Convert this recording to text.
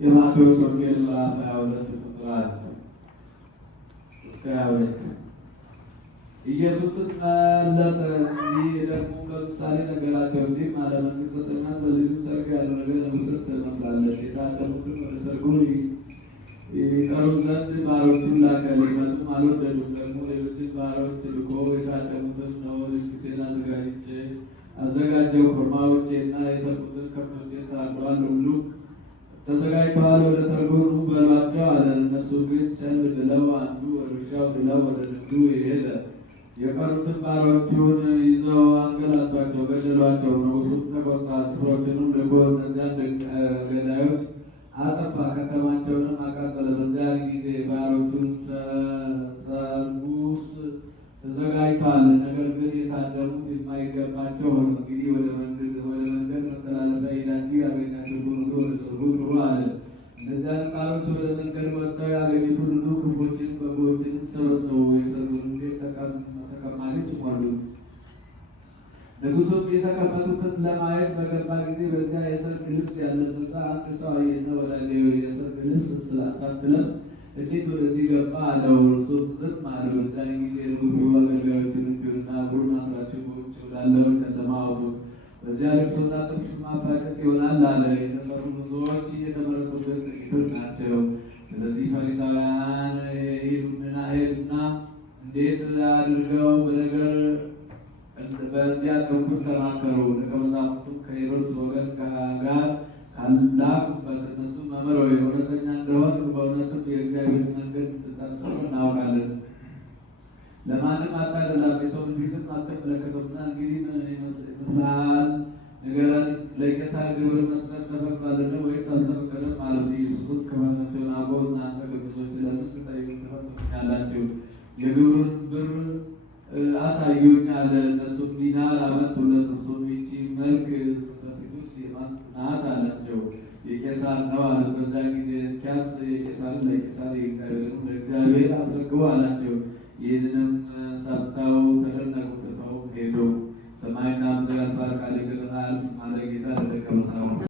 የማቴዎስ ወንጌል ምዕራፍ 22 ቁጥር 1 እስከ 22 ኢየሱስም መለሰ እንዲህ ደግሞ በምሳሌ ነገራቸው፣ እንዲህ አለ። መንግሥተ ሰማያት በልጁ ሰርግ ያደረገ ንጉሥን ትመስላለች። የታደሙትም ወደ ሰርጉ ይጠሩ ዘንድ ባሮቹን ላከ፣ ሊመጡም አልወደዱም። ደግሞ ሌሎችን ባሮች ልኮ የታደሙትን ነው ድግሴን አዘጋጀው፣ ኮርማዎቼና የሰጡትን ከብቶቼን ታርደዋል፣ ሁሉ ተዘጋጅተዋል፣ ወደ ሰርጉ ኑ በሏቸው አለ። እነሱ ግን ቸል ብለው አንዱ ወደ እርሻው ሌላው ወደ ንግዱ ሄደ። የቀሩትን ባሮቹን ይዘው አንገላቷቸው፣ ገደሏቸው። ንጉሡም ተቆጣ፣ ጭፍሮቹንም ልኮ እነዚያን ገዳዮች አጠፋ፣ ከተማቸውንም አቃጠለ። በዚያን ጊዜ ባሮቹን ሰርጉስ ተዘጋጅቷል፣ ነገር ግን የታደሙት የማይገባቸው ሆኑ። እንግዲህ ወደ መንገድ መተላለፊያ ሄዳችሁ ያገኛችሁትን ሁሉ ወደ ሰርጉ ጥሩ አለ። እነዚያንም ባሮች ወደ መንገድ ወጥተው ያገኙትን ሁሉ ክፉዎችን፣ በጎችን ሰበሰቡ፣ የሰርጉን ቤት ተቀማጮች ሞሉ። ንጉሡም የተቀመጡትን ለማየት በገባ ጊዜ በዚያ የሰርግ ልብስ ያለበሰ አንድ ሰው አየና፣ ወዳጄ ሆይ የሰርግ ልብስ ሳትለብስ እንዴት ወደዚህ ገባ አለው። እርሱም ዝም አለ። በዚያን ጊዜ ንጉሡ አገልጋዮቹን እንዲሁና ጎልማሶችን በውጭ ወዳለው ጨለማ አወጡት፣ በዚያ ልቅሶና ጥርስ ማፋጨት ይሆናል አለ። የተጠሩ ብዙዎች የተመረጡበት ጥቂቶች ናቸው። ስለዚህ ፈሪሳውያን ሄዱና እንዴት አድርገው በነገር እንዲያጠምቁት ተማከሩ። ደቀ መዛሙርቱም ከሄሮድስ ወገን ጋር ካላኩበት እነሱ መምህር ሆይ እውነተኛ እንደሆንክ በእውነትም የእግዚአብሔር መንገድ እንድታስተምር እናውቃለን፣ ለማንም አታደላም፣ የሰው ፊትም አትመለከተምና እንግዲህ ምን ይመስልሃል? ንገረን። ለቄሳር ግብር መስጠት ተፈቅዷልን ወይስ አልተፈቀደም? ማለት ኢየሱስም ክፋታቸውን አውቆ እናንተ ግብዞች ስለምን ትጠይቁኛላችሁ? የግብሩን ብር አሳዩኝ አለ። እነሱም ዲናር አመጡለት። እርሱም ይህች መልክ በፊቱስ የማን ናት አላቸው። የቄሳር ነው አለ። በዚያን ጊዜ እንኪያስ የቄሳርን ለቄሳር የእግዚአብሔርን ለእግዚአብሔር አስረክቡ አላቸው። ይህንንም